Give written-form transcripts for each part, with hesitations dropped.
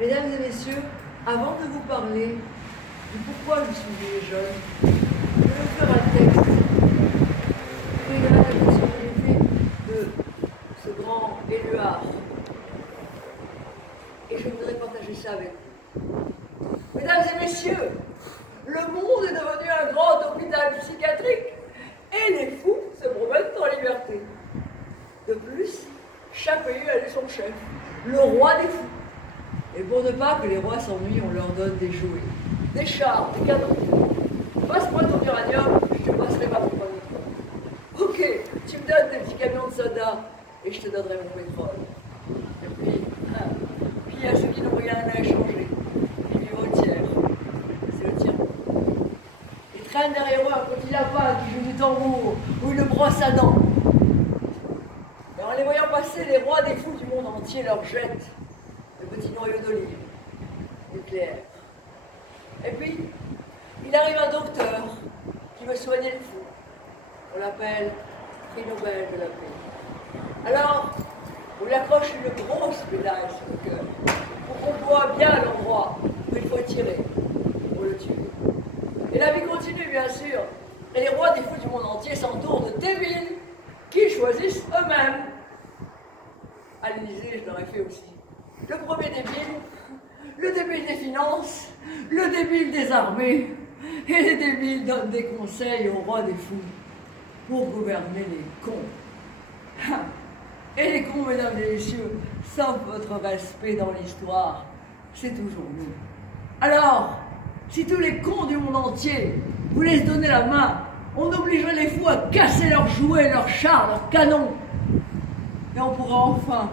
Mesdames et messieurs, avant de vous parler du pourquoi je suis gilet jaune, je vais vous faire un texte qui est la personnalité de ce grand éluard. Et je voudrais partager ça avec vous. Mesdames et messieurs, le monde est devenu un grand hôpital psychiatrique et les fous se promènent en liberté. De plus, chaque pays a son chef, le roi des fous. Et pour ne pas que les rois s'ennuient, on leur donne des jouets, des chars, des canons. Passe-moi ton uranium, je te passerai ma propre. Ok, tu me donnes des petits camions de soda et je te donnerai mon pétrole. Et puis, il y a ceux qui n'ont rien à échanger. Ils vivent au tiers. C'est le tien. Ils traînent derrière eux un petit lapin qui joue du tambour ou une brosse à dents. Et en les voyant passer, les rois des fous du monde entier leur jettent le petit noyau d'olive nucléaire. Et puis, il arrive un docteur qui veut soigner le fou. On l'appelle prix Nobel de la paix. Alors, on lui accroche une grosse médaille sur le cœur pour qu'on voit bien l'endroit où il faut tirer pour le tuer. Et la vie continue, bien sûr. Et les rois des fous du monde entier s'entourent de débiles qui choisissent eux-mêmes. À l'Élysée, je l'aurais fait aussi. Le premier débile, le débile des finances, le débile des armées, et les débiles donnent des conseils au roi des fous pour gouverner les cons. Et les cons, mesdames et messieurs, sans votre respect dans l'histoire, c'est toujours nous. Alors, si tous les cons du monde entier voulaient se donner la main, on obligerait les fous à casser leurs jouets, leurs chars, leurs canons. Et on pourra enfin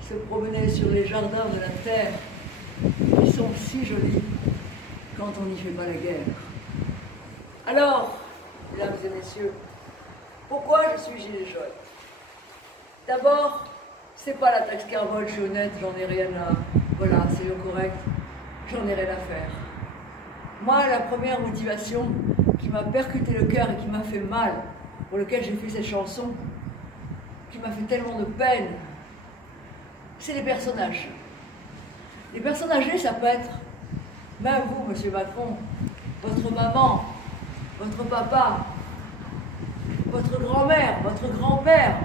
se promener sur les jardins de la terre qui sont si jolis quand on n'y fait pas la guerre. Alors, mesdames et messieurs, pourquoi je suis gilet jaune? D'abord, c'est pas la taxe carbone, je suis honnête, j'en ai rien à... Voilà, c'est le correct, j'en ai rien à faire. Moi, la première motivation qui m'a percuté le cœur et qui m'a fait mal, pour lequel j'ai fait cette chanson, qui m'a fait tellement de peine, c'est les personnes âgées. Les personnes âgées, ça peut être, même vous, monsieur Macron, votre maman, votre papa, votre grand-mère, votre grand-père.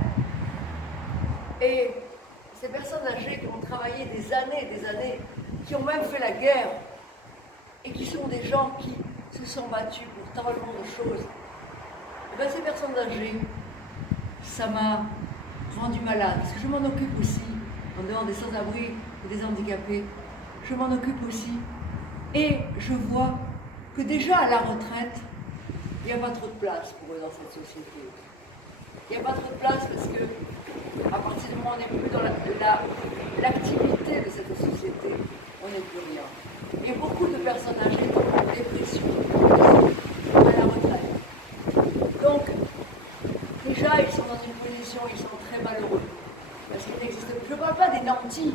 Et ces personnes âgées qui ont travaillé des années, qui ont même fait la guerre, et qui sont des gens qui se sont battus pour tellement de choses. Et bien, ces personnes âgées, ça m'a rendu malade, parce que je m'en occupe aussi, en dehors des sans-abri et des handicapés, je m'en occupe aussi. Et je vois que déjà à la retraite, il n'y a pas trop de place pour eux dans cette société. Il n'y a pas trop de place parce que, à partir du moment où on n'est plus dans l'activité de cette société, on n'est plus rien. Il y a beaucoup de personnes âgées qui ont en dépression à la retraite. Donc, déjà, ils sont dans une position, ils sont très malheureux. Parce qu'il n'existe plus. Je ne parle pas des nantis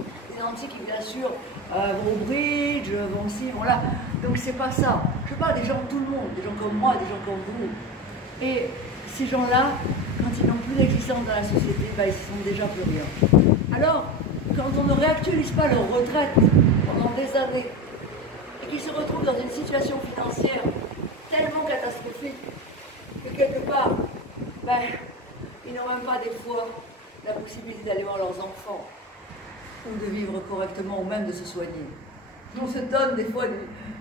qui, bien sûr, vont au bridge, vont ci, vont là. Donc, c'est pas ça. Je parle des gens, tout le monde, des gens comme moi, des gens comme vous. Et ces gens-là, quand ils n'ont plus d'existence dans la société, ben, ils ne sont déjà plus rien. Alors, quand on ne réactualise pas leur retraite pendant des années, et qu'ils se retrouvent dans une situation financière tellement catastrophique, que quelque part, ben, ils n'ont même pas des fois la possibilité d'aller voir leurs enfants, ou de vivre correctement, ou même de se soigner. On se donne des fois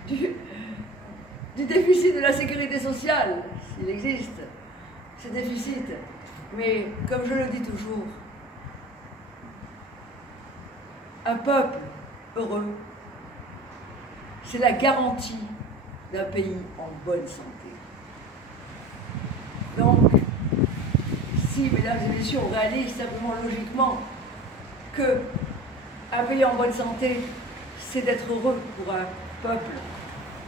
du déficit de la sécurité sociale, s'il existe, ce déficit. Mais comme je le dis toujours, un peuple heureux, c'est la garantie d'un pays en bonne santé. Donc, si, mesdames et messieurs, on réalise simplement logiquement qu'un pays en bonne santé, c'est d'être heureux pour un peuple,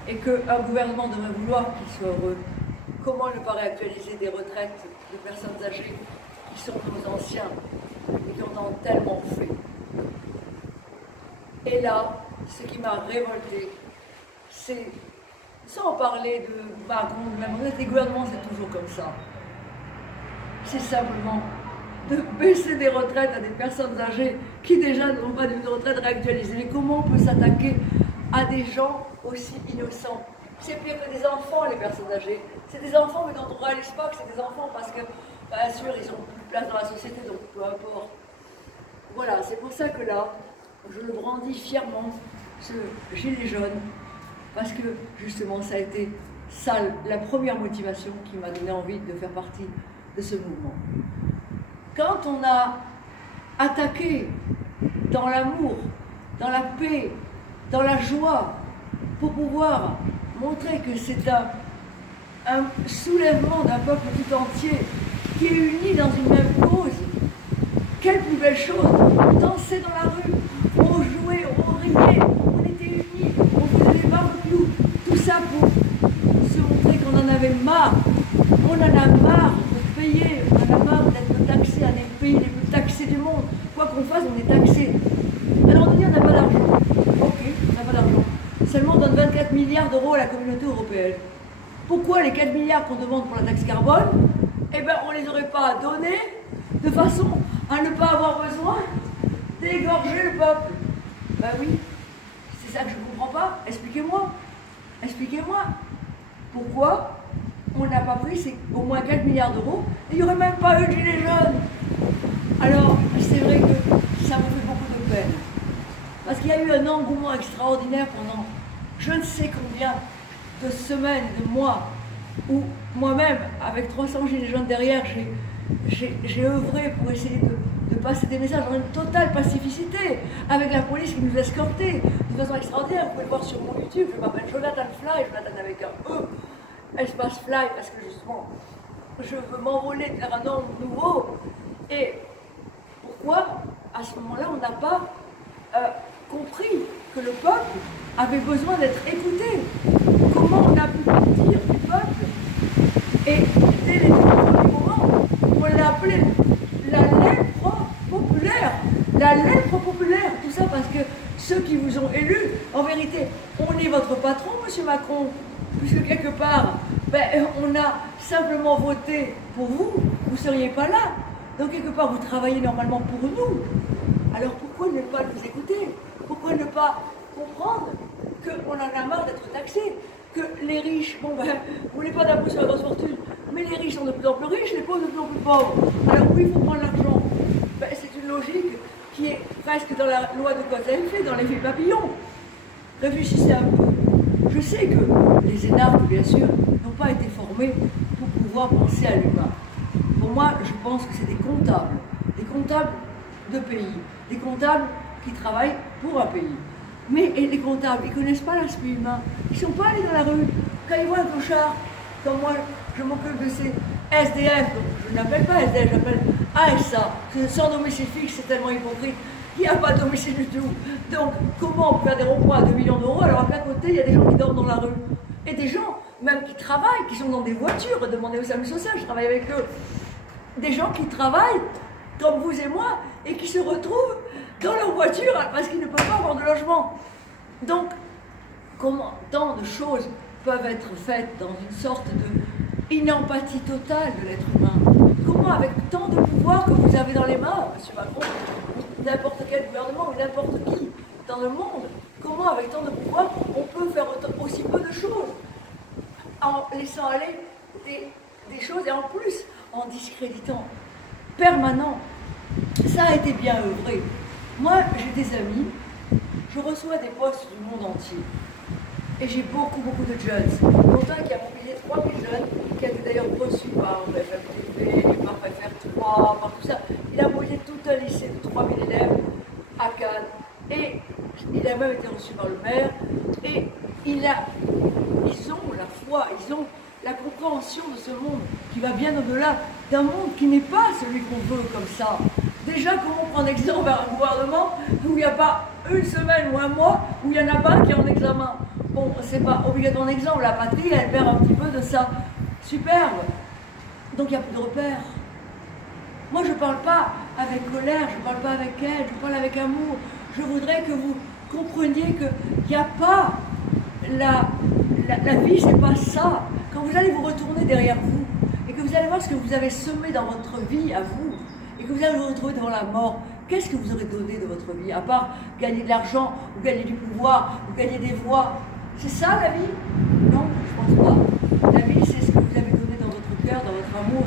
et qu'un gouvernement devrait vouloir qu'il soit heureux, comment ne pas réactualiser des retraites de personnes âgées qui sont nos anciens et qui en ont tellement fait? Et là, ce qui m'a révolté, c'est, sans parler de Macron, même les gouvernements, c'est toujours comme ça. C'est simplement de baisser des retraites à des personnes âgées qui déjà n'ont pas de retraite réactualisée. Mais comment on peut s'attaquer à des gens aussi innocents? C'est pire que des enfants, les personnes âgées. C'est des enfants, mais dont on ne réalise pas que c'est des enfants parce que, bien sûr, ils n'ont plus de place dans la société, donc peu importe. Voilà, c'est pour ça que là, je le brandis fièrement, ce gilet jaune, parce que justement, ça a été ça la première motivation qui m'a donné envie de faire partie de ce mouvement. Quand on a attaqué dans l'amour, dans la paix, dans la joie, pour pouvoir montrer que c'est un soulèvement d'un peuple tout entier qui est uni dans une même cause, quelle plus belle chose! On dansait dans la rue, on jouait, on riait, on était unis, on faisait des barbecues, tout ça pour se montrer qu'on en avait marre. On en a marre de payer, on en a marre d'être taxé à des pays les plus taxés du monde. Quoi qu'on fasse, on est taxé. Alors on dit on n'a pas d'argent. Ok, on n'a pas d'argent. Seulement on donne 24 milliards d'euros à la communauté européenne. Pourquoi les 4 milliards qu'on demande pour la taxe carbone, eh bien on ne les aurait pas donnés de façon à ne pas avoir besoin d'égorger le peuple? Ben oui, c'est ça que je ne comprends pas. Expliquez-moi. Expliquez-moi. Pourquoi on n'a pas pris au moins 4 milliards d'euros et il n'y aurait même pas eu de gilet jaune? Alors, c'est vrai que ça me fait beaucoup de peine. Parce qu'il y a eu un engouement extraordinaire pendant je ne sais combien de semaines, de mois, où moi-même, avec 300 gilets jaunes derrière, j'ai œuvré pour essayer de passer des messages dans une totale pacificité, avec la police qui nous escortait de façon extraordinaire. Vous pouvez le voir sur mon YouTube, je m'appelle Jonathan Fly, Jonathan avec un E, espace Fly, parce que justement, je veux m'envoler vers un homme nouveau. Et pourquoi, à ce moment-là, on n'a pas compris que le peuple avait besoin d'être écouté? Comment on a pu partir du peuple? Et dès les premiers moments, on l'a appelé la lèpre populaire. La lèpre populaire, tout ça parce que ceux qui vous ont élu, en vérité, on est votre patron, monsieur Macron, puisque quelque part, ben, on a simplement voté pour vous, vous ne seriez pas là. Donc quelque part, vous travaillez normalement pour nous. Alors pourquoi ne pas nous écouter? Pourquoi ne pas comprendre qu'on en a marre d'être taxés? Que les riches, bon ben, vous voulez pas d'impôt sur la grosse fortune, mais les riches sont de plus en plus riches, les pauvres de plus en plus pauvres. Alors oui, il faut prendre l'argent. Ben, c'est une logique qui est presque dans la loi de cause à effet, dans l'effet papillon. Réfléchissez un peu. Je sais que les énarques, bien sûr, n'ont pas été formés pour pouvoir penser à l'humain. Pour moi, je pense que c'est des comptables de pays, des comptables qui travaillent pour un pays. Mais les comptables, ils ne connaissent pas l'aspect humain. Ils ne sont pas allés dans la rue. Quand ils voient un clochard, comme moi, je m'occupe de ces SDF, donc je n'appelle pas SDF, j'appelle ASA. Sans domicile fixe, c'est tellement hypocrite. Il n'y a pas de domicile du tout. Donc, comment on peut faire des ronds-points à 2 millions d'euros alors qu'à côté, il y a des gens qui dorment dans la rue? Et des gens, même qui travaillent, qui sont dans des voitures, demandez au SAMU social, je travaille avec eux. Des gens qui travaillent, comme vous et moi, et qui se retrouvent dans leur voiture parce qu'ils ne peuvent pas avoir de logement. Donc, comment tant de choses peuvent être faites dans une sorte d'inempathie totale de l'être humain? Comment, avec tant de pouvoir que vous avez dans les mains, M. Macron, n'importe quel gouvernement ou n'importe qui dans le monde, comment, avec tant de pouvoir, on peut faire aussi peu de choses en laissant aller des choses et en plus en discréditant permanent? Ça a été bien œuvré. Moi, j'ai des amis, je reçois des postes du monde entier. Et j'ai beaucoup de jeunes. Longtemps qui a mobilisé 3000 jeunes, qui a été d'ailleurs reçu par BFM TV, par FR3, par tout ça. Il a mobilisé tout un lycée de 3000 élèves à Cannes. Et il a même été reçu par le maire. Et ils ont la foi, ils ont la compréhension de ce monde qui va bien au-delà d'un monde qui n'est pas celui qu'on veut comme ça. Déjà, comment prendre exemple vers un gouvernement où il n'y a pas une semaine ou un mois où il n'y en a pas un qui est en examen? Bon, c'est pas obligatoirement un exemple, la patrie, elle perd un petit peu de ça. Superbe. Donc il n'y a plus de repères. Moi, je ne parle pas avec colère, je ne parle pas avec haine, je parle avec amour. Je voudrais que vous compreniez qu'il n'y a pas la vie, c'est pas ça. Quand vous allez vous retourner derrière vous et que vous allez voir ce que vous avez semé dans votre vie à vous, et que vous allez vous retrouver devant la mort, qu'est-ce que vous aurez donné de votre vie, à part gagner de l'argent, ou gagner du pouvoir, ou gagner des voix? C'est ça la vie? Non, je ne pense pas. La vie, c'est ce que vous avez donné dans votre cœur, dans votre amour,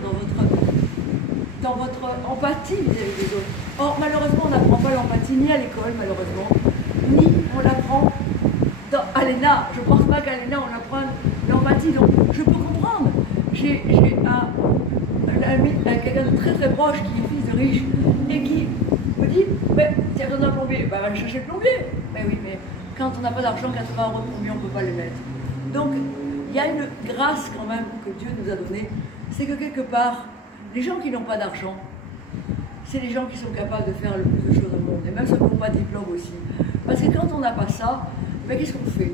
dans votre empathie vis-à-vis des autres. Or, malheureusement, on n'apprend pas l'empathie ni à l'école, malheureusement, ni on l'apprend à l'ENA. Je ne pense pas qu'à l'ENA, on apprend l'empathie. Donc, je peux comprendre. J'ai un ami, quelqu'un de très très proche qui est fils de riche et qui me dit, mais tu as besoin d'un plombier, ben, va aller chercher le plombier. Mais oui, mais quand on n'a pas d'argent, 80 € de plombier, on ne peut pas les mettre. Donc, il y a une grâce quand même que Dieu nous a donnée, c'est que quelque part, les gens qui n'ont pas d'argent, c'est les gens qui sont capables de faire le plus de choses au monde, et même ceux qui n'ont pas de diplôme aussi. Parce que quand on n'a pas ça, ben, qu'est-ce qu'on fait?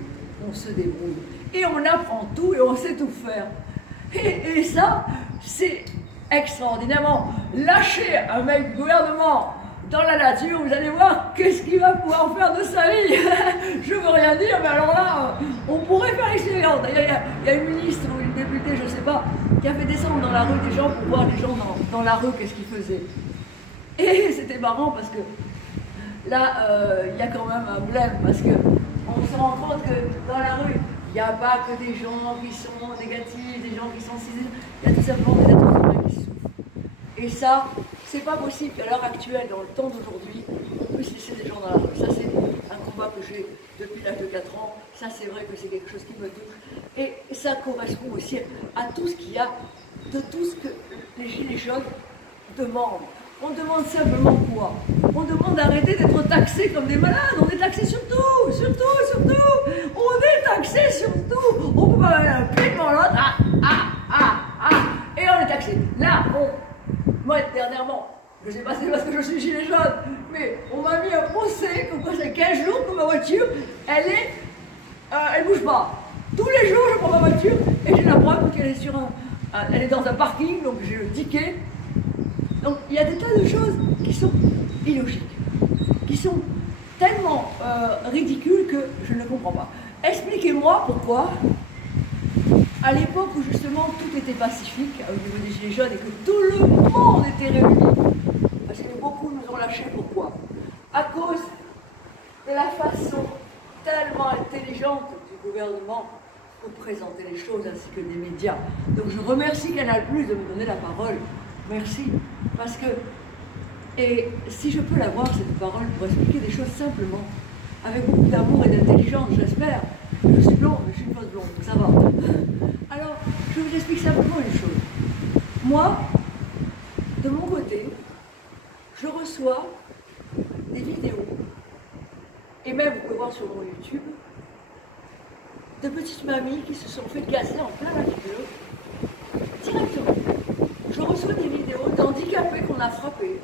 On se débrouille. Et on apprend tout et on sait tout faire. Et ça, c'est extraordinairement. Lâcher un mec du gouvernement dans la nature, vous allez voir qu'est-ce qu'il va pouvoir faire de sa vie. Je veux rien dire, mais alors là, on pourrait faire l'expérience. D'ailleurs, il y a une ministre ou une députée, je ne sais pas, qui a fait descendre dans la rue des gens pour voir les gens dans la rue, qu'est-ce qu'ils faisaient. Et c'était marrant parce que là, il y a quand même un blême, parce qu'on se rend compte que dans la rue, il n'y a pas que des gens qui sont négatifs, des gens qui sont cisés, il y a tout simplement des êtres humains qui souffrent. Et ça, c'est pas possible qu'à l'heure actuelle, dans le temps d'aujourd'hui, on puisse laisser des gens dans la rue. Ça, c'est un combat que j'ai depuis l'âge de 4 ans. Ça, c'est vrai que c'est quelque chose qui me touche. Et ça correspond aussi à tout ce qu'il y a, de tout ce que les Gilets jaunes demandent. On demande simplement quoi? On demande d'arrêter d'être taxés comme des malades. On est taxés sur tout, sur tout, sur tout. On est taxés sur tout. On peut pas aller un pied devant l'autre. Et on est taxés. Là, moi, dernièrement, je sais pas si c'est parce que je suis gilet jaune, mais on m'a mis un procès, comme quoi c'est 15 jours que ma voiture, elle bouge pas. Tous les jours, je prends ma voiture et j'ai la preuve qu'elle est elle est dans un parking, donc j'ai le ticket. Donc il y a des tas de choses qui sont illogiques, qui sont tellement ridicules que je ne comprends pas. Expliquez-moi pourquoi, à l'époque où justement tout était pacifique au niveau des Gilets jaunes et que tout le monde était réuni, parce que beaucoup nous ont lâchés, pourquoi? À cause de la façon tellement intelligente du gouvernement pour présenter les choses ainsi que des médias. Donc je remercie Canal+ de me donner la parole. Merci. Parce que, et si je peux l'avoir, cette parole, pour expliquer des choses simplement, avec beaucoup d'amour et d'intelligence, j'espère. Je suis blonde, mais je suis une fausse blonde, ça va. Alors, je vous explique simplement une chose. Moi, de mon côté, je reçois des vidéos, et même vous pouvez voir sur mon YouTube, de petites mamies qui se sont fait gazer en plein la figure, directement. Je reçois des vidéos d'handicapés qu'on a frappés.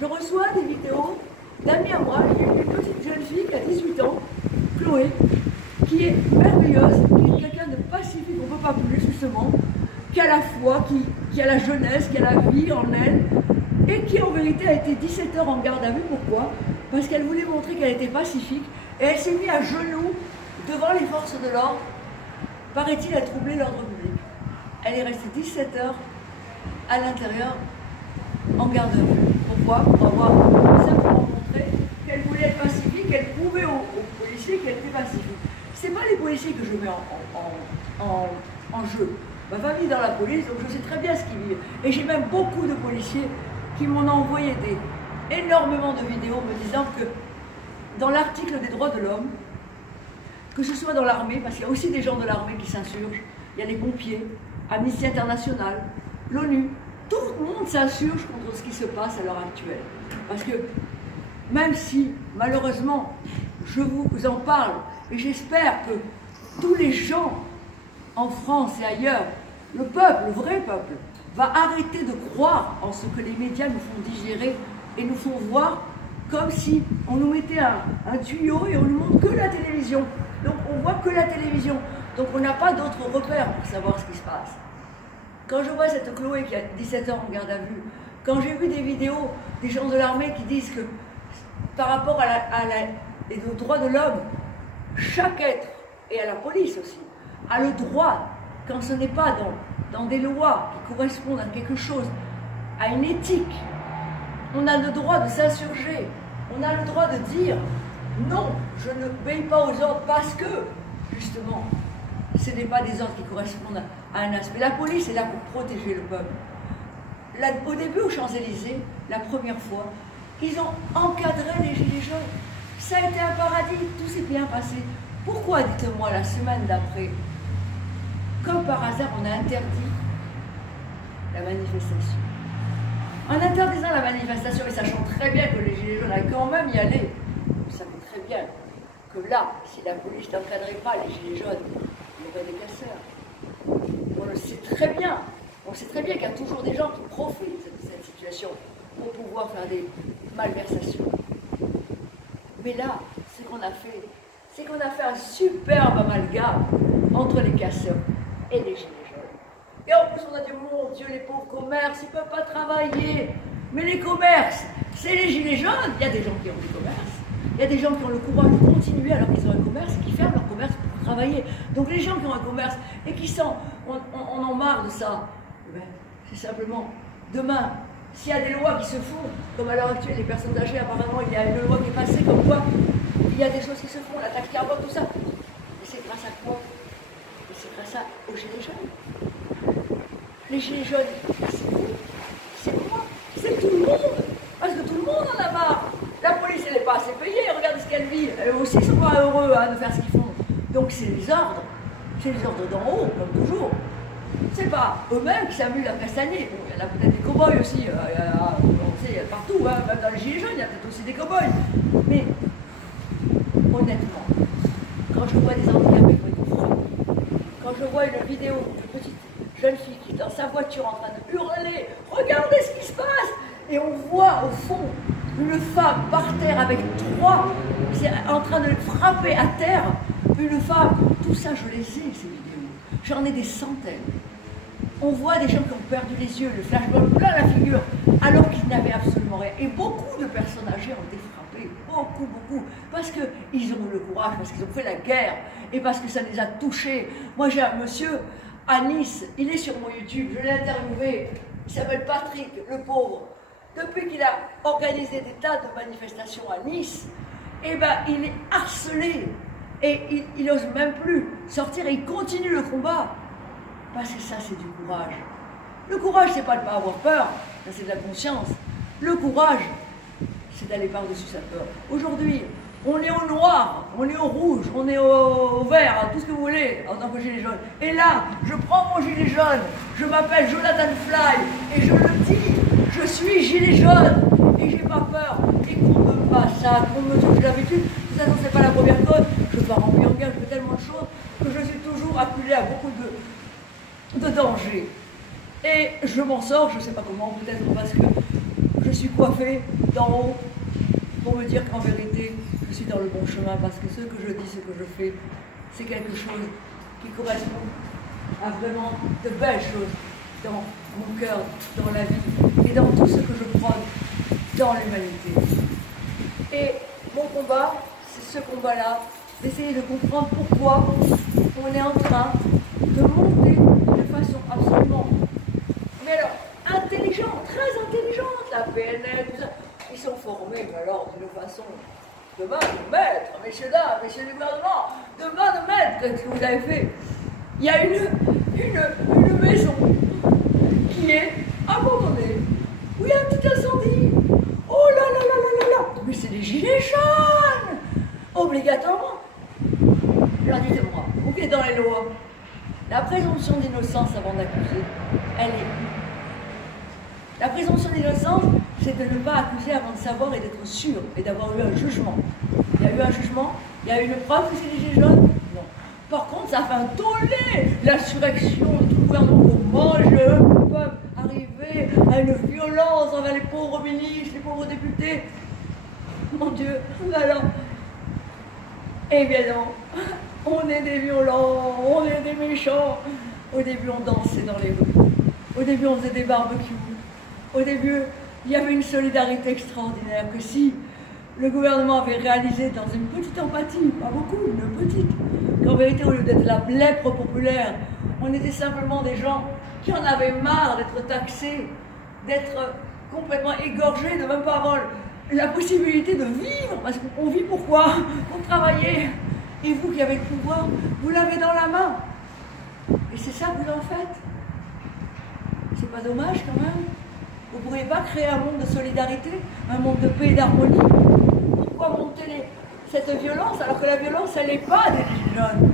Je reçois des vidéos d'amis à moi, une petite jeune fille qui a 18 ans, Chloé, qui est merveilleuse, qui est quelqu'un de pacifique, on ne peut pas plus justement, qui a la foi, qui a la jeunesse, qui a la vie en elle, et qui en vérité a été 17 heures en garde à vue. Pourquoi? Parce qu'elle voulait montrer qu'elle était pacifique, et elle s'est mise à genoux devant les forces de l'ordre, paraît-il, à troubler l'ordre public. Elle est restée 17 heures à l'intérieur, en garde à vue. Pourquoi? Pour avoir simplement montré qu'elle voulait être pacifique, qu'elle prouvait aux policiers qu'elle était pacifique. Ce n'est pas les policiers que je mets en jeu. Ma famille est dans la police, donc je sais très bien ce qu'ils vivent. Et j'ai même beaucoup de policiers qui m'ont envoyé énormément de vidéos me disant que dans l'article des droits de l'homme, que ce soit dans l'armée, parce qu'il y a aussi des gens de l'armée qui s'insurgent, il y a les pompiers, Amnesty International, l'ONU, tout le monde s'insurge contre ce qui se passe à l'heure actuelle. Parce que même si, malheureusement, je vous en parle, et j'espère que tous les gens en France et ailleurs, le peuple, le vrai peuple, va arrêter de croire en ce que les médias nous font digérer et nous font voir comme si on nous mettait un tuyau et on nous montre que la télévision. Donc on voit que la télévision. Donc on n'a pas d'autres repères pour savoir ce qui se passe. Quand je vois cette Chloé qui a 17 ans en garde à vue, quand j'ai vu des vidéos des gens de l'armée qui disent que par rapport aux droits de l'homme, chaque être, et à la police aussi, a le droit, quand ce n'est pas dans des lois qui correspondent à quelque chose, à une éthique, On a le droit de s'insurger. On a le droit de dire non, je ne n'obéis pas aux ordres parce que, justement, ce n'est pas des ordres qui correspondent à un aspect. La police est là pour protéger le peuple. Là, au début, aux Champs-Élysées, la première fois, ils ont encadré les gilets jaunes. Ça a été un paradis, tout s'est bien passé. Pourquoi, dites-moi, la semaine d'après, comme par hasard, on a interdit la manifestation? En interdisant la manifestation, et sachant très bien que les gilets jaunes allaient quand même y aller, vous savez très bien que là, si la police n'encadrait pas les gilets jaunes, il y aurait des casseurs. On le sait très bien. On sait très bien qu'il y a toujours des gens qui profitent de cette situation pour pouvoir faire des malversations. Mais là, ce qu'on a fait, c'est qu'on a fait un superbe amalgame entre les casseurs et les gilets jaunes. Et en plus, on a dit, mon Dieu, les pauvres commerces, ils ne peuvent pas travailler. Mais les commerces, c'est les gilets jaunes. Il y a des gens qui ont des commerces. Il y a des gens qui ont le courage de continuer alors qu'ils ont un commerce et qui ferment leur commerce pour travailler. Donc les gens qui ont un commerce et qui sont, on en marre de ça, c'est simplement, demain, s'il y a des lois qui se font, comme à l'heure actuelle, les personnes âgées, apparemment, il y a une loi qui est passée comme quoi il y a des choses qui se font, la taxe carbone, tout ça. Et c'est grâce à quoi? Et c'est grâce aux gilets jaunes. Les gilets jaunes, c'est quoi? C'est tout le monde. Parce que tout le monde en a marre. La police, elle n'est pas assez payée, regardez ce qu'elle vit. Eux aussi ne sont pas heureux de faire ce qu'ils font. Donc c'est les ordres d'en haut, comme toujours. C'est pas eux-mêmes qui s'amusent à castagner. Bon, il y en a peut-être des cow-boys aussi, on sait, il y a partout, hein, même dans les gilets jaunes, il y a peut-être aussi des cow-boys. Mais, honnêtement, quand je vois des handicapés qui ont été frappés, quand je vois une vidéo d'une petite jeune fille qui est dans sa voiture en train de hurler, regardez ce qui se passe, et on voit au fond une femme par terre avec trois, en train de le frapper à terre, une femme, tout ça je les ai, ces vidéos, j'en ai des centaines. On voit des gens qui ont perdu les yeux, le flashball plein la figure, alors qu'ils n'avaient absolument rien. Et beaucoup de personnes âgées ont été frappées, beaucoup, parce qu'ils ont eu le courage, parce qu'ils ont fait la guerre, et parce que ça les a touchés. Moi j'ai un monsieur à Nice, il est sur mon YouTube, je l'ai interviewé, il s'appelle Patrick, le pauvre. Depuis qu'il a organisé des tas de manifestations à Nice, eh ben, il est harcelé, et il n'ose même plus sortir, et il continue le combat. Parce que ça, c'est du courage. Le courage, c'est pas de ne pas avoir peur, ça c'est de la conscience. Le courage, c'est d'aller par-dessus sa peur. Aujourd'hui, on est au noir, on est au rouge, on est au vert, tout ce que vous voulez, en tant que gilet jaune. Et là, je prends mon gilet jaune, je m'appelle Jonathan Fly, et je le dis, je suis gilet jaune, et j'ai pas peur. Et qu'on me massacre, qu'on me touche d'habitude, de toute façon, c'est pas la première cause, je pars en guerre, je fais tellement de choses, que je suis toujours acculé à beaucoup de danger. Et je m'en sors, je ne sais pas comment, peut-être parce que je suis coiffée d'en haut pour me dire qu'en vérité, je suis dans le bon chemin, parce que ce que je dis, ce que je fais, c'est quelque chose qui correspond à vraiment de belles choses dans mon cœur, dans la vie et dans tout ce que je prône dans l'humanité. Et mon combat, c'est ce combat-là, d'essayer de comprendre pourquoi on est en train de monter de façon absolument, mais alors, intelligente, très intelligente, la PNL, tout ça. Ils sont formés, mais alors, d'une façon de main de maître, messieurs, dames, messieurs du gouvernement, de main de maître, qu'est-ce que vous avez fait? Il y a une maison qui est abandonnée, où il y a un petit incendie. Oh là là là là là là, mais c'est des gilets jaunes, obligatoirement. Alors dites-moi, vous qui êtes dans les lois, la présomption d'innocence avant d'accuser, elle est. La présomption d'innocence, c'est de ne pas accuser avant de savoir et d'être sûr et d'avoir eu un jugement. Il y a eu un jugement, il y a eu une preuve que c'est les gilets jaunes? Non. Par contre, ça fait un tollé, l'insurrection de tout le gouvernement pour manger le peuple, arriver à une violence envers les pauvres ministres, les pauvres députés. Mon Dieu, alors, eh bien non, on est des violents, on est des méchants. Au début, on dansait dans les rues. Au début, on faisait des barbecues. Au début, il y avait une solidarité extraordinaire que si le gouvernement avait réalisé dans une petite empathie, pas beaucoup, une petite, qu'en vérité, au lieu d'être la lèpre populaire, on était simplement des gens qui en avaient marre d'être taxés, d'être complètement égorgés, de même pas avoir la possibilité de vivre, parce qu'on vit pourquoi? Pour travailler. Et vous qui avez le pouvoir, vous l'avez dans la main. Et c'est ça que vous en faites. C'est pas dommage quand même? Vous ne pourriez pas créer un monde de solidarité, un monde de paix et d'harmonie? Pourquoi monter cette violence alors que la violence, elle n'est pas des gilets jaunes?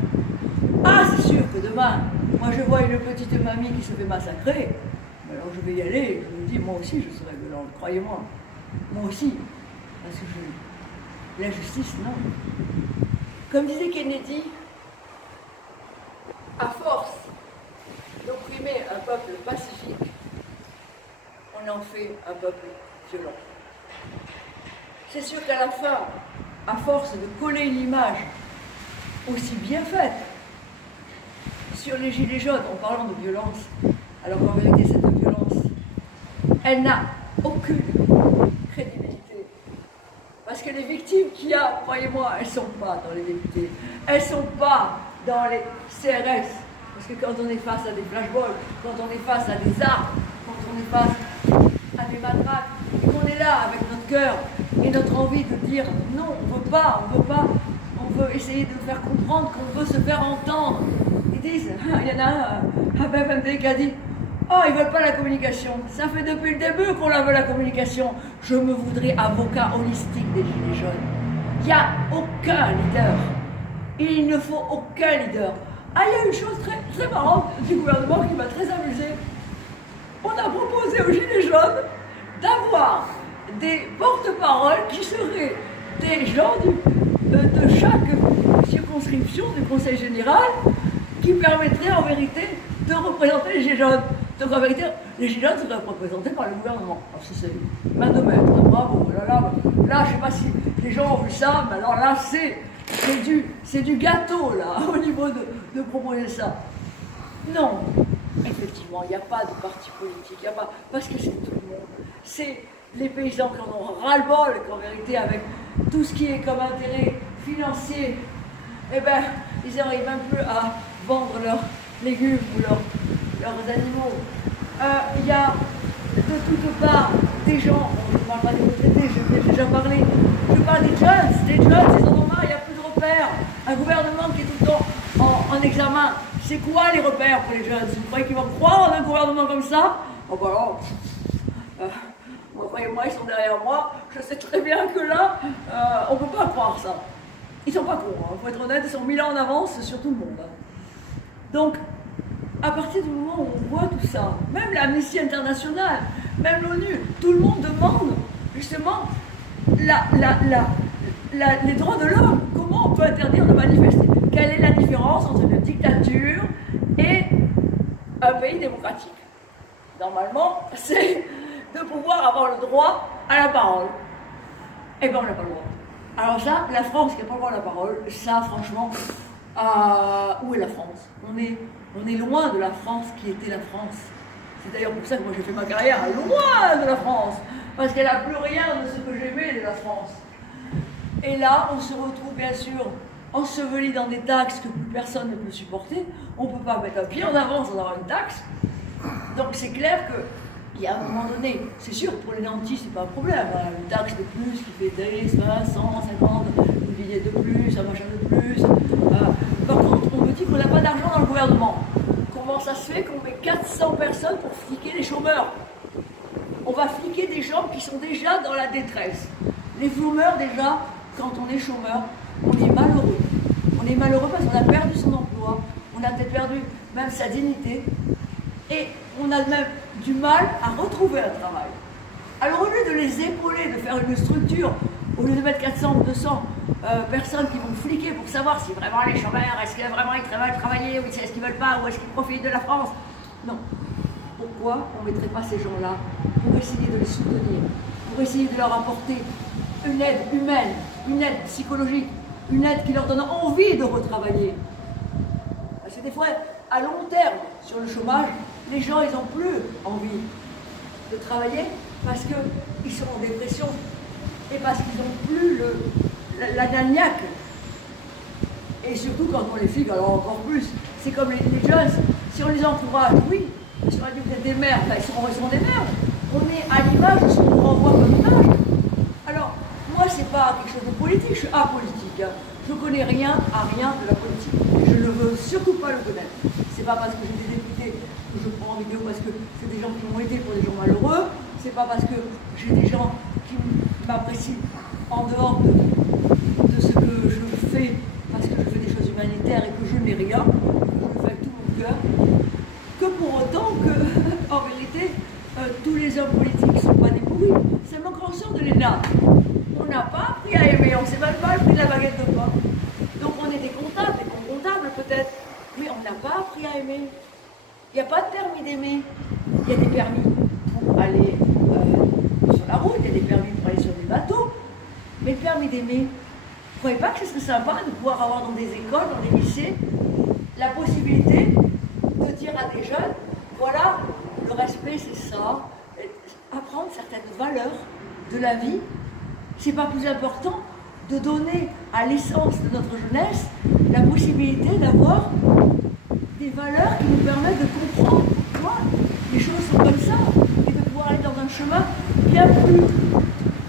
Ah, c'est sûr que demain, moi je vois une petite mamie qui se fait massacrer, alors je vais y aller, je me dis, moi aussi je serai violente, croyez-moi. Moi aussi. Parce que la justice, non. Comme disait Kennedy, à force d'opprimer un peuple pacifique, on en fait un peuple violent. C'est sûr qu'à la fin, à force de coller une image aussi bien faite sur les gilets jaunes en parlant de violence, alors qu'en vérité cette violence, elle n'a aucune crédibilité. Parce que les victimes qu'il y a, croyez-moi, elles ne sont pas dans les députés, elles ne sont pas dans les CRS. Parce que quand on est face à des flashballs, quand on est face à des armes, quand on est face à des matraques, et qu'on est là avec notre cœur et notre envie de dire non, on veut pas, on veut essayer de faire comprendre qu'on veut se faire entendre. Ils disent, il y en a un BFMD qui a dit, oh, ils veulent pas la communication. Ça fait depuis le début qu'on la veut la communication. Je me voudrais avocat holistique des Gilets jaunes. Il n'y a aucun leader. Il ne faut aucun leader. Ah, il y a une chose très, très marrante du gouvernement qui m'a très amusée. On a proposé aux Gilets jaunes d'avoir des porte-paroles qui seraient des gens de chaque circonscription du Conseil général qui permettraient en vérité de représenter les Gilets jaunes. Donc en vérité, les Gilets jaunes seraient représentés par le gouvernement. Alors ça c'est main de maître, bravo. Là, je ne sais pas si les gens ont vu ça, mais alors là c'est du gâteau là, au niveau de proposer ça. Non, effectivement, il n'y a pas de parti politique, il n'y a pas, parce que c'est tout le monde. C'est les paysans qui en ont ras-le-bol, qu'en vérité, avec tout ce qui est comme intérêt financier, eh ben, ils n'arrivent même plus à vendre leurs légumes ou leurs animaux. Il y a de toutes parts des gens, je ne parle pas des retraités, je vais déjà parler, je parle des jeunes, ils en ont marre, il n'y a plus de repères. Un gouvernement qui est tout le temps en examen. C'est quoi les repères pour les jeunes? Vous croyez qu'ils vont croire en un gouvernement comme ça? Oh bah alors, croyez-moi, ils sont derrière moi. Je sais très bien que là, on ne peut pas croire ça. Ils ne sont pas cons, il faut être honnête, ils sont 1000 ans en avance sur tout le monde. Donc, à partir du moment où on voit tout ça, même l'Amnesty internationale, même l'ONU, tout le monde demande justement les droits de l'homme. Comment on peut interdire de manifester? Quelle est la différence entre une dictature et un pays démocratique? Normalement, c'est de pouvoir avoir le droit à la parole. Eh bien, on n'a pas le droit. Alors ça, la France qui n'a pas le droit à la parole, ça, franchement, où est la France? On est loin de la France qui était la France. C'est d'ailleurs pour ça que moi j'ai fait ma carrière loin de la France, parce qu'elle n'a plus rien de ce que j'aimais de la France. Et là, on se retrouve bien sûr enseveli dans des taxes que plus personne ne peut supporter. On ne peut pas mettre un pied en avant sans avoir une taxe. Donc c'est clair qu'il y a un moment donné, c'est sûr pour les nantis c'est pas un problème, hein, une taxe de plus qui fait 10, 20, 100, 50, une billet de plus, un machin de plus. Par contre, on me dit qu'on n'a pas d'argent dans le gouvernement. Comment ça se fait qu'on met 400 personnes pour fliquer les chômeurs? On va fliquer des gens qui sont déjà dans la détresse. Les chômeurs déjà, quand on est chômeur, on est malheureux. On est malheureux parce qu'on a perdu son emploi, on a peut-être perdu même sa dignité, et on a même du mal à retrouver un travail. Alors au lieu de les épauler, de faire une structure, au lieu de mettre 400 ou 200 personnes qui vont fliquer pour savoir si vraiment les chômeurs, est-ce qu'ils vraiment ils veulent travailler, ou est-ce qu'ils ne veulent pas, ou est-ce qu'ils profitent de la France? Non. Pourquoi on ne mettrait pas ces gens-là pour essayer de les soutenir, pour essayer de leur apporter une aide humaine, une aide psychologique, une aide qui leur donne envie de retravailler? Parce que des fois, à long terme, sur le chômage, les gens, ils n'ont plus envie de travailler parce qu'ils sont en dépression et parce qu'ils n'ont plus la niaque. Et surtout quand on les flique, alors encore plus. C'est comme les jeunes, si on les encourage, oui, si on dit que vous êtes des merdes, ben ils seront des merdes. on est à l'image de ce qu'on renvoie comme image. Alors, moi, c'est pas quelque chose de politique, je suis apolitique. Hein. Je ne connais rien à rien de la politique. Je ne veux surtout pas le connaître. C'est pas parce que j'ai des députés que je prends en vidéo parce que c'est des gens qui m'ont aidé pour des gens malheureux. C'est pas parce que j'ai des gens qui m'apprécient en dehors de ce que je fais, parce que je fais des choses humanitaires et que je n'ai rien, que je le fais avec tout mon cœur, que pour autant que, en vérité, tous les hommes politiques ne sont pas des pourris. C'est mon grand sort de l'ENA. On n'a pas appris à aimer, on ne sait même pas le prix de la baguette de pain. Donc on est des comptables, peut-être, mais on n'a pas appris à aimer. Il n'y a pas de permis d'aimer. Il y a des permis pour aller sur la route, il y a des permis pour aller sur des bateaux, mais le permis d'aimer, vous ne croyez pas que ce serait sympa de pouvoir avoir dans des écoles, dans des lycées, la possibilité de dire à des jeunes, voilà, le respect c'est ça, apprendre certaines valeurs de la vie, c'est pas plus important de donner à l'essence de notre jeunesse la possibilité d'avoir des valeurs qui nous permettent de comprendre pourquoi les choses sont comme ça et de pouvoir aller dans un chemin bien plus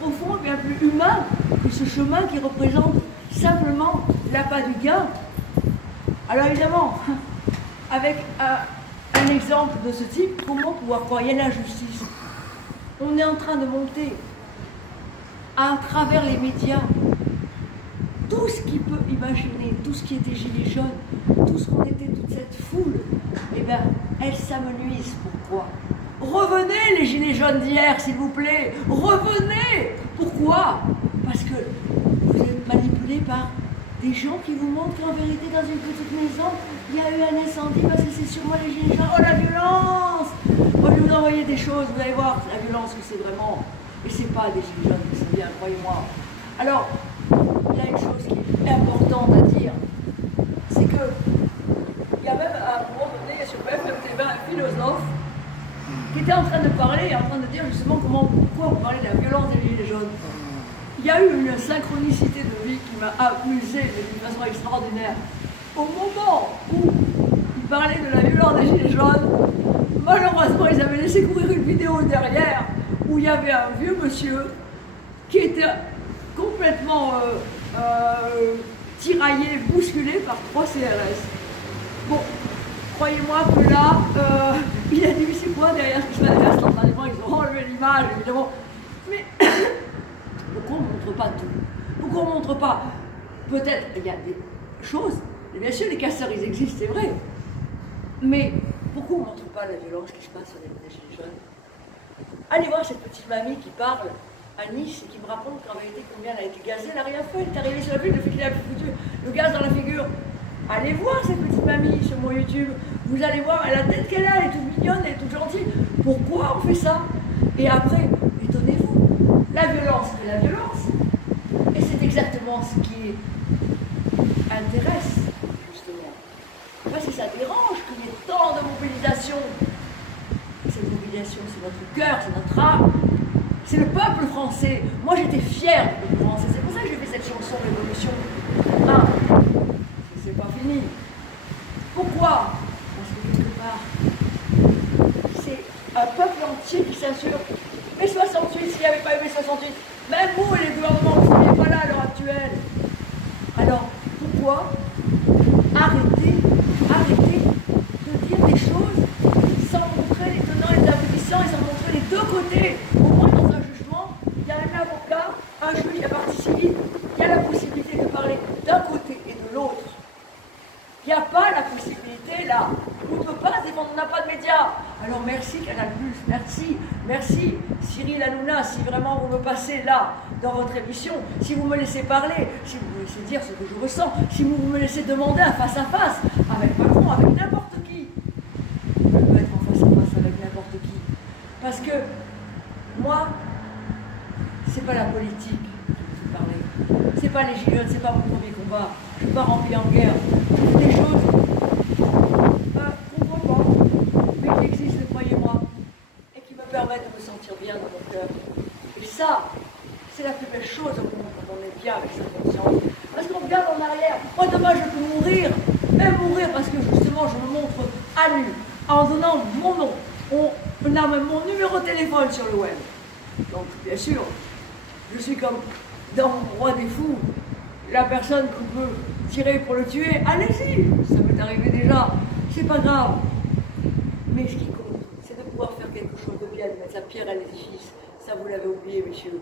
profond, bien plus humain que ce chemin qui représente simplement l'appât du gain. Alors évidemment, avec un exemple de ce type, comment pouvoir croire? Il y a l'injustice. On est en train de monter à travers les médias tout ce qu'il peut imaginer, tout ce qui était gilets jaunes, tout ce qu'on était, toute cette foule, eh bien, elles s'amenuisent. Pourquoi? Revenez les gilets jaunes d'hier, s'il vous plaît. Revenez. Pourquoi? Parce que vous êtes manipulés par des gens qui vous montrent qu'en vérité, dans une petite maison, il y a eu un incendie parce que c'est sûrement les gilets jaunes. Oh, la violence! Moi, je vais vous envoyer des choses, vous allez voir la violence que c'est vraiment. Et c'est pas des gilets jaunes, c'est bien, croyez-moi. Alors, il y a une chose qui est importante à dire, c'est que il y a même à un moment donné sur BFM TV un philosophe qui était en train de parler, en train de dire justement pourquoi on parlait de la violence des gilets jaunes. Il y a eu une synchronicité de vie qui m'a amusée d'une façon extraordinaire. Au moment où il parlait de la violence des gilets jaunes, malheureusement ils avaient laissé courir une vidéo derrière où il y avait un vieux monsieur qui était complètement tiraillé, bousculé par 3 CRS. Bon, croyez-moi que là, il a dit, c'est quoi derrière ce qui se passe instantanément, ils ont enlevé l'image, évidemment. Mais pourquoi on ne montre pas tout? Pourquoi on ne montre pas? Peut-être, il y a des choses, et bien sûr les casseurs, ils existent, c'est vrai. Mais pourquoi on ne montre pas la violence qui se passe sur les gilets jaunes? Allez voir cette petite mamie qui parle à Nice et qui me raconte qu'en vérité combien elle a été gazée, elle n'a rien fait, elle est arrivée sur la ville, le fait qu'il a foutu le gaz dans la figure. Allez voir cette petite mamie sur mon YouTube, vous allez voir, elle a la tête qu'elle a, elle est toute mignonne, elle est toute gentille. Pourquoi on fait ça? Et après, étonnez-vous, la violence c'est la violence. Et c'est exactement ce qui intéresse, justement. Parce que ça dérange qu'il y ait tant de mobilisation. Cette mobilisation, c'est notre cœur, c'est notre âme. C'est le peuple français. Moi, j'étais fière du peuple français. C'est pour ça que j'ai fait cette chanson Révolution. Ah, c'est pas fini. Pourquoi? Parce que quelque part, c'est un peuple entier qui s'assure. Mais 68, s'il n'y avait pas eu mai 68, même vous et les gouvernements, vous ne seriez pas là à l'heure actuelle. Alors, pourquoi arrêter de dire des choses sans montrer les tenants et les aboutissants et sans montrer les deux côtés? Au moins, dans un jugement, il y a un avocat, un juge, il y a partie civile, il y a la possibilité de parler d'un côté et de l'autre. Il n'y a pas la possibilité là. On ne peut pas se défendre, on n'a pas de médias. Alors merci Canal+, merci Cyril Hanouna, si vraiment vous me passez là, dans votre émission, si vous me laissez parler, si vous me laissez dire ce que je ressens, si vous me laissez demander un face-à-face avec Macron, avec n'importe qui. Je peux être en face-à-face avec n'importe qui. Parce que moi, c'est pas la politique que je veux parler. C'est pas les gilets jaunes, c'est pas mon premier combat. Je ne suis pas rempli en guerre. Des choses qu'on ne voit pas, mais qui existent, croyez-moi, et qui me permettent de me sentir bien dans mon cœur. Et ça, c'est la plus belle chose au monde quand on est bien avec sa conscience. Parce qu'on regarde en arrière. Moi, demain, je peux mourir, même mourir parce que justement, je me montre à nu, en donnant mon nom, On a même mon numéro de téléphone sur le web. Donc, bien sûr, je suis comme dans Roi des Fous, la personne qu'on peut tirer pour le tuer, allez-y, ça m'est arrivé déjà, c'est pas grave. Mais ce qui compte, c'est de pouvoir faire quelque chose de bien, de mettre sa pierre à l'édifice. Ça, vous l'avez oublié, messieurs.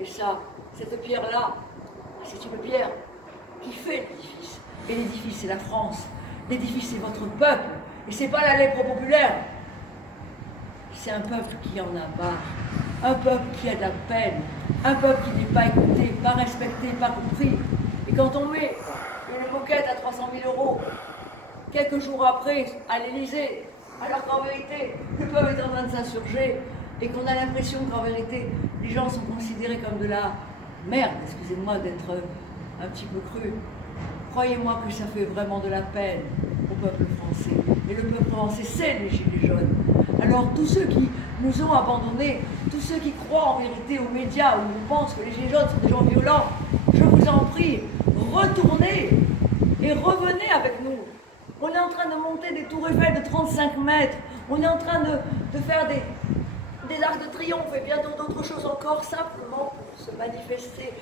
Et ça, cette pierre-là, c'est une pierre qui fait l'édifice. Et l'édifice, c'est la France. L'édifice, c'est votre peuple. Et c'est pas la lèpre populaire. C'est un peuple qui en a marre. Un peuple qui a de la peine. Un peuple qui n'est pas écouté, pas respecté, pas compris. Et quand on met une moquette à 300 000 €, quelques jours après, à l'Élysée, alors qu'en vérité, le peuple est en train de s'insurger, et qu'on a l'impression qu'en vérité, les gens sont considérés comme de la merde, excusez-moi d'être un petit peu cru. Croyez-moi que ça fait vraiment de la peine au peuple français. Et le peuple français, c'est les Gilets jaunes. Alors tous ceux qui nous ont abandonnés, tous ceux qui croient en vérité aux médias, où on pense que les Gilets jaunes sont des gens violents, je vous en prie, retournez et revenez avec nous. On est en train de monter des tours Eiffel de 35 mètres. On est en train de faire des arcs de triomphe et bientôt d'autres choses encore, simplement pour se manifester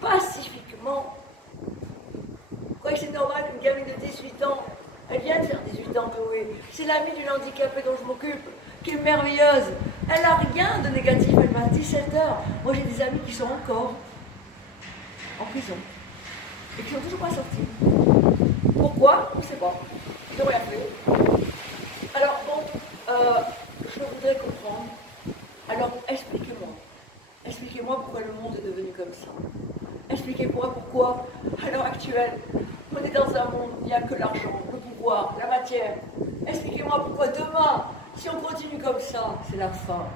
pacifiquement. Vous croyez que c'est normal qu'une gamine de 18 ans, elle vient de faire 18 ans, Chloé, c'est l'amie d'une handicapée dont je m'occupe, qui est merveilleuse, elle n'a rien de négatif, elle passe 17 heures. Moi j'ai des amis qui sont encore en prison et qui ne sont toujours pas sortis. Pourquoi? On ne sait pas. Ils n'ont rien fait. Alors bon, je voudrais comprendre. Alors, expliquez-moi pourquoi le monde est devenu comme ça. Expliquez-moi pourquoi, à l'heure actuelle, on est dans un monde où il n'y a que l'argent, le pouvoir, la matière. Expliquez-moi pourquoi demain, si on continue comme ça, c'est la fin.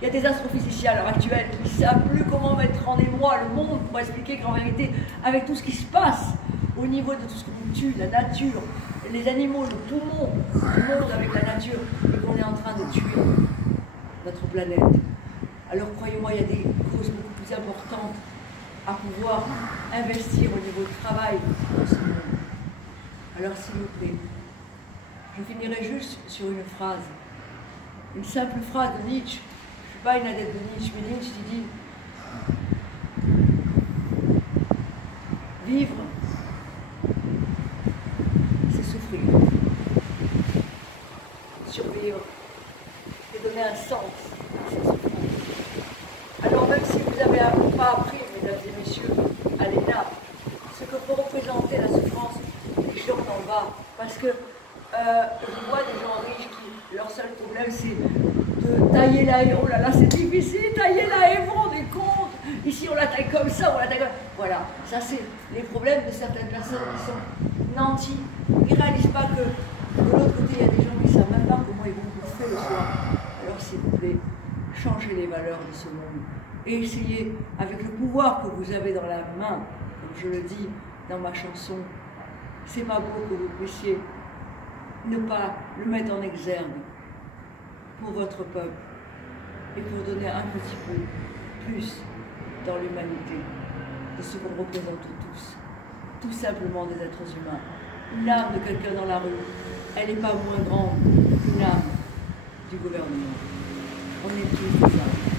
Il y a des astrophysiciens à l'heure actuelle qui ne savent plus comment mettre en émoi le monde pour expliquer qu'en vérité, avec tout ce qui se passe au niveau de tout ce que nous tue, la nature, les animaux, le poumon du monde avec la nature, et qu'on est en train de tuer notre planète. Alors croyez-moi, il y a des causes beaucoup plus importantes à pouvoir investir au niveau du travail dans ce monde. Alors s'il vous plaît, je finirai juste sur une phrase, une simple phrase de Nietzsche. Je ne suis pas une adepte de Nietzsche, mais Nietzsche dit vivre, c'est souffrir. Survivre, c'est donner un sens à cette souffrance. Alors même si vous n'avez pas appris, mesdames et messieurs, à l'ENA, ce que peut représenter la souffrance des gens en bas, parce que je vois des gens riches qui, leur seul problème c'est de tailler la haie. Oh là là, c'est difficile, tailler la haie, vous vous rendez compte? Ici on la taille comme ça, on la taille comme ça. Voilà, ça c'est les problèmes de certaines personnes qui sont nantis. Ils ne réalisent pas que de l'autre côté il y a des gens qui ne savent même pas comment ils vont bouffer le soir. Alors s'il vous plaît, changez les valeurs de ce monde et essayez, avec le pouvoir que vous avez dans la main, comme je le dis dans ma chanson, c'est pas beau que vous puissiez ne pas le mettre en exergue pour votre peuple et pour donner un petit peu plus dans l'humanité de ce qu'on représente tous, tout simplement des êtres humains. Une âme de quelqu'un dans la rue, elle n'est pas moins grande qu'une âme du gouvernement. On est tous des âmes.